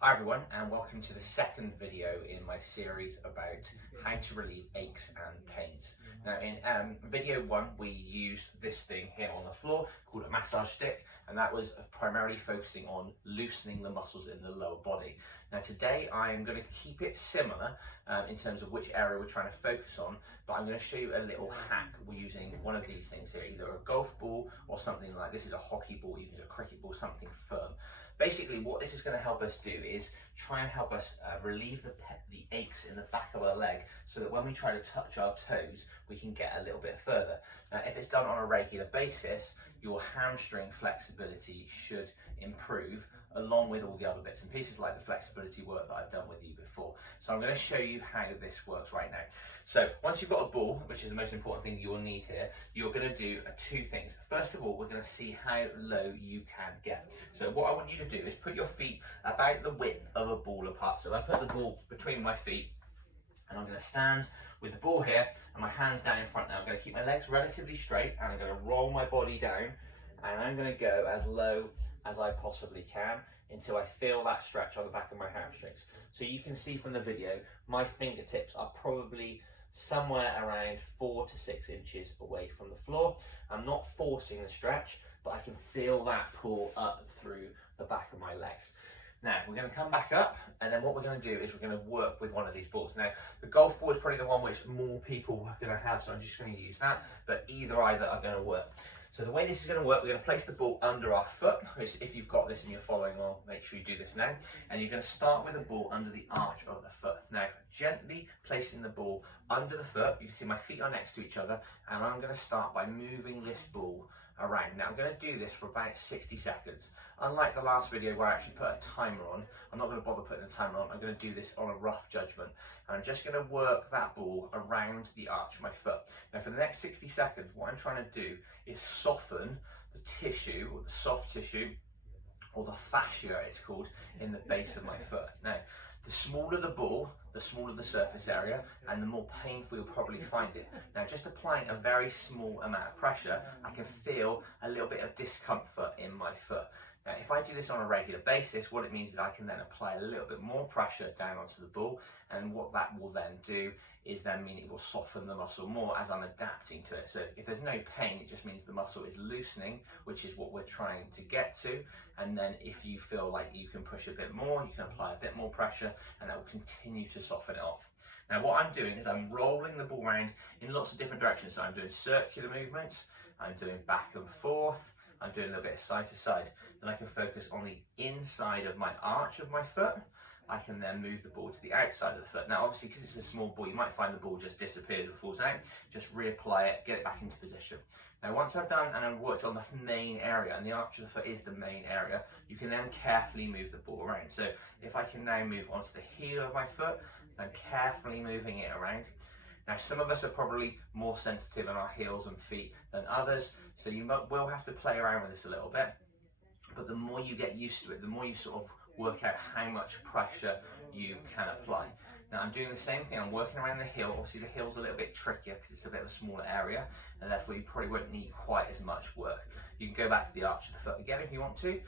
Hi everyone, and welcome to the second video in my series about how to relieve aches and pains. Now in video one we used this thing here on the floor called a massage stick, and that was primarily focusing on loosening the muscles in the lower body. Now today I am going to keep it similar in terms of which area we're trying to focus on, but I'm going to show you a little hack. We're using one of these things here, either a golf ball or something like this is a hockey ball, even a cricket ball, something firm. Basically what this is going to help us do is try and help us relieve the aches in the back of our leg, so that when we try to touch our toes we can get a little bit further. Now if it's done on a regular basis, your hamstring flexibility should improve, along with all the other bits and pieces like the flexibility work that I've done with you before. So I'm going to show you how this works right now. So once you've got a ball, which is the most important thing you'll need here, you're going to do two things. First of all, we're going to see how low you can get. So what I want you to do is put your feet about the width of a ball apart. So I put the ball between my feet, and I'm going to stand with the ball here and my hands down in front. Now I'm going to keep my legs relatively straight, and I'm going to roll my body down, and I'm going to go as low as I possibly can until I feel that stretch on the back of my hamstrings. So you can see from the video, my fingertips are probably somewhere around 4 to 6 inches away from the floor. I'm not forcing the stretch, but I can feel that pull up through the back of my legs. Now we're going to come back up, and then what we're going to do is we're going to work with one of these balls. Now the golf ball is probably the one which more people are going to have, so I'm just going to use that, but either are going to work. So the way this is going to work, we're going to place the ball under our foot, which if you've got this and you're following along, make sure you do this now. And you're going to start with the ball under the arch of the foot. Now, gently placing the ball under the foot, you can see my feet are next to each other, and I'm going to start by moving this ball around. Now I'm going to do this for about 60 seconds. Unlike the last video where I actually put a timer on, I'm not going to bother putting a timer on. I'm going to do this on a rough judgment, and I'm just going to work that ball around the arch of my foot. Now for the next 60 seconds, what I'm trying to do is soften the tissue, or the soft tissue, or the fascia it's called, in the base of my foot. Now the smaller the ball, the smaller the surface area, and the more painful you'll probably find it. Now just applying a very small amount of pressure, I can feel a little bit of discomfort in my foot. Now if I do this on a regular basis, what it means is I can then apply a little bit more pressure down onto the ball, and what that will then do is then mean it will soften the muscle more as I'm adapting to it. So if there's no pain, it just means the muscle is loosening, which is what we're trying to get to. And then if you feel like you can push a bit more, you can apply a bit more pressure, and that will continue to soften it off. Now what I'm doing is I'm rolling the ball around in lots of different directions. So I'm doing circular movements, I'm doing back and forth, I'm doing a little bit of side to side. Then I can focus on the inside of my arch of my foot. I can then move the ball to the outside of the foot. Now obviously because it's a small ball, you might find the ball just disappears or falls out. Just reapply it, get it back into position. Now once I've done and I've worked on the main area, and the arch of the foot is the main area, you can then carefully move the ball around. So if I can now move onto the heel of my foot, I'm carefully moving it around. Now some of us are probably more sensitive on our heels and feet than others, so you will have to play around with this a little bit. But the more you get used to it, the more you sort of work out how much pressure you can apply. Now I'm doing the same thing, I'm working around the heel. Obviously the heel's a little bit trickier because it's a bit of a smaller area, and therefore you probably won't need quite as much work. You can go back to the arch of the foot again if you want to,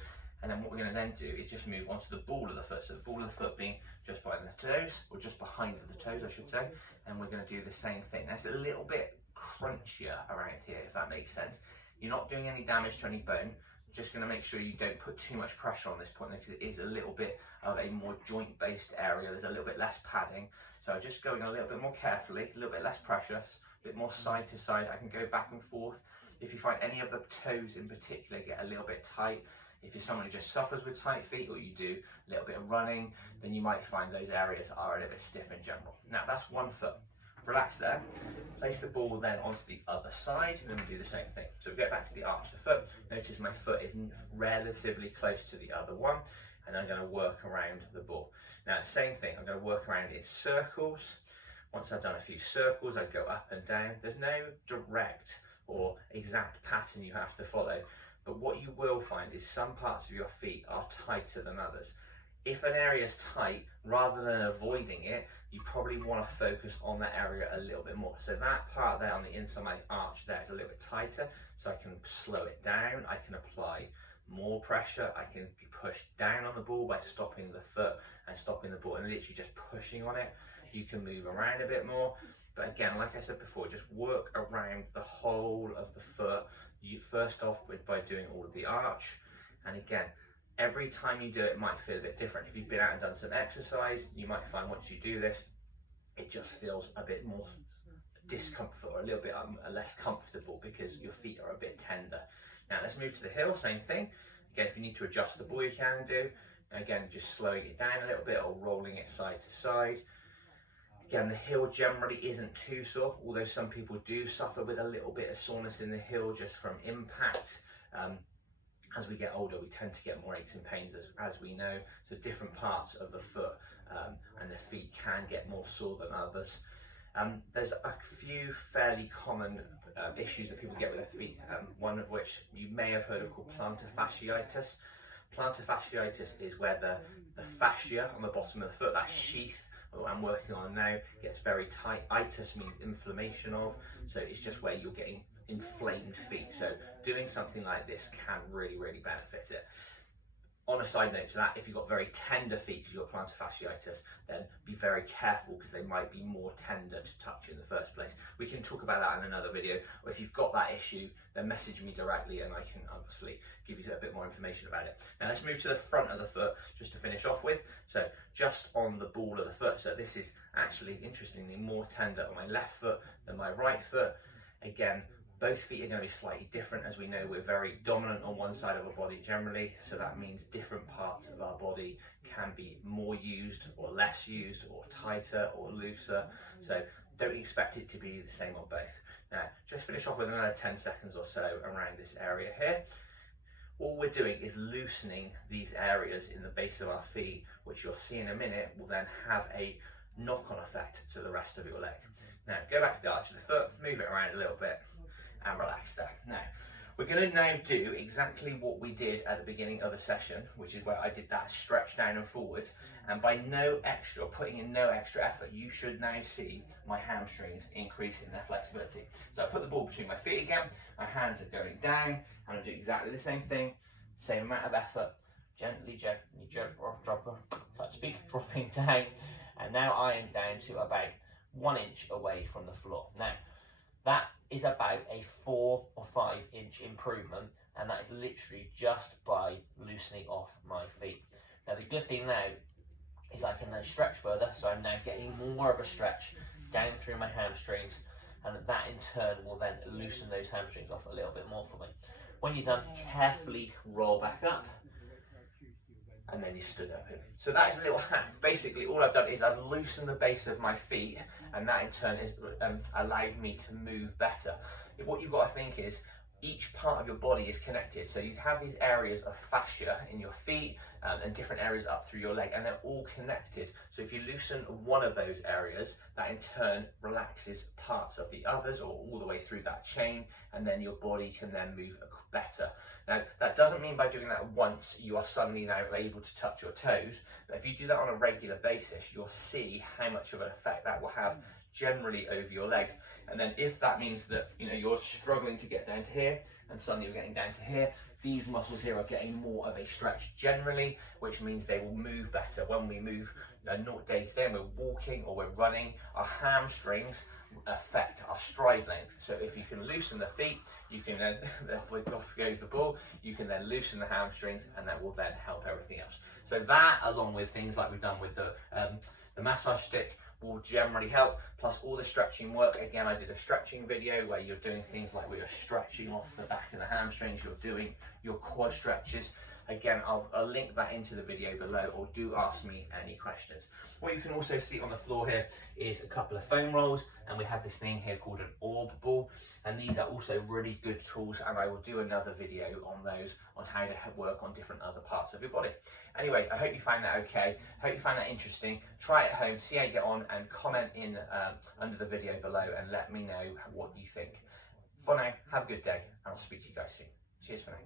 and then what we're going to then do is just move onto the ball of the foot. So the ball of the foot being just by the toes, or just behind the toes I should say, and we're going to do the same thing. That's a little bit crunchier around here, if that makes sense. You're not doing any damage to any bone. Just going to make sure you don't put too much pressure on this point, because it is a little bit of a more joint based area. There's a little bit less padding, so just going a little bit more carefully, a little bit less pressure, a bit more side to side. I can go back and forth. If you find any of the toes in particular get a little bit tight, if you're someone who just suffers with tight feet, or you do a little bit of running, then you might find those areas are a little bit stiff in general. Now that's one foot. Relax there. Place the ball then onto the other side, and then we do the same thing. So we get back to the arch of the foot. Notice my foot is relatively close to the other one, and I'm going to work around the ball. Now same thing, I'm going to work around in circles. Once I've done a few circles, I go up and down. There's no direct or exact pattern you have to follow, but what you will find is some parts of your feet are tighter than others. If an area is tight, rather than avoiding it, you probably want to focus on that area a little bit more. So that part there on the inside of my arch there is a little bit tighter, so I can slow it down, I can apply more pressure. I can push down on the ball by stopping the foot and stopping the ball and literally just pushing on it. You can move around a bit more. But again, like I said before, just work around the whole of the foot. You first off by doing all of the arch. And again, every time you do it, it might feel a bit different. If you've been out and done some exercise, you might find once you do this, it just feels a bit more discomfort or a little bit less comfortable because your feet are a bit tender. Now let's move to the heel, same thing. Again, if you need to adjust the ball, you can do. Again, just slowing it down a little bit or rolling it side to side. Again, the heel generally isn't too sore, although some people do suffer with a little bit of soreness in the heel just from impact. As we get older, we tend to get more aches and pains, as we know. So different parts of the foot and the feet can get more sore than others. There's a few fairly common issues that people get with their feet, one of which you may have heard of called plantar fasciitis. Plantar fasciitis is where the fascia on the bottom of the foot, that sheath that I'm working on now, gets very tight. Itis means inflammation of, so it's just where you're getting inflamed feet. So doing something like this can really, really benefit it. On a side note to that, if you've got very tender feet because you've got plantar fasciitis, then be very careful because they might be more tender to touch in the first place. We can talk about that in another video, or if you've got that issue, then message me directly and I can obviously give you a bit more information about it. Now let's move to the front of the foot just to finish off with. So just on the ball of the foot. So this is actually, interestingly, more tender on my left foot than my right foot. Again, both feet are going to be slightly different. As we know, we're very dominant on one side of our body generally, so that means different parts of our body can be more used or less used, or tighter or looser. So don't expect it to be the same on both. Now, just finish off with another 10 seconds or so around this area here. All we're doing is loosening these areas in the base of our feet, which you'll see in a minute will then have a knock-on effect to the rest of your leg. Now, go back to the arch of the foot, move it around a little bit, and relax there. Now, we're going to now do exactly what we did at the beginning of the session, which is where I did that stretch down and forwards, and by putting in no extra effort, you should now see my hamstrings increase in their flexibility. So I put the ball between my feet again, my hands are going down, and I do exactly the same thing, same amount of effort, gently, dropping down, and now I am down to about 1 inch away from the floor. Now, that is about a 4 or 5 inch improvement, and that is literally just by loosening off my feet. Now the good thing now is I can then stretch further, so I'm now getting more of a stretch down through my hamstrings, and that in turn will then loosen those hamstrings off a little bit more for me. When you're done, carefully roll back up, and then you stood up. So that is a little hack. Basically, all I've done is I've loosened the base of my feet, and that in turn has allowed me to move better. What you've got to think is each part of your body is connected. So you have these areas of fascia in your feet and different areas up through your leg, and they're all connected. So if you loosen one of those areas, that in turn relaxes parts of the others, or all the way through that chain, and then your body can then move better. Now, that doesn't mean by doing that once you are suddenly now able to touch your toes, but if you do that on a regular basis, you'll see how much of an effect that will have generally over your legs. And then if that means that you're struggling to get down to here, and suddenly you're getting down to here, these muscles here are getting more of a stretch generally, which means they will move better. When we move not day to day, and we're walking or we're running, our hamstrings affect our stride length. So if you can loosen the feet, you can then, off goes the ball, you can then loosen the hamstrings, and that will then help everything else. So that, along with things like we've done with the massage stick, will generally help, plus all the stretching work. Again, I did a stretching video where you're doing things like you're stretching off the back of the hamstrings, you're doing your quad stretches. Again, I'll link that into the video below, or do ask me any questions. What you can also see on the floor here is a couple of foam rolls, and we have this thing here called an orb ball, and these are also really good tools, and I will do another video on those, on how to work on different other parts of your body. Anyway, I hope you find that okay. I hope you find that interesting. Try it at home, see how you get on, and comment in under the video below and let me know what you think. For now, have a good day, and I'll speak to you guys soon. Cheers for now.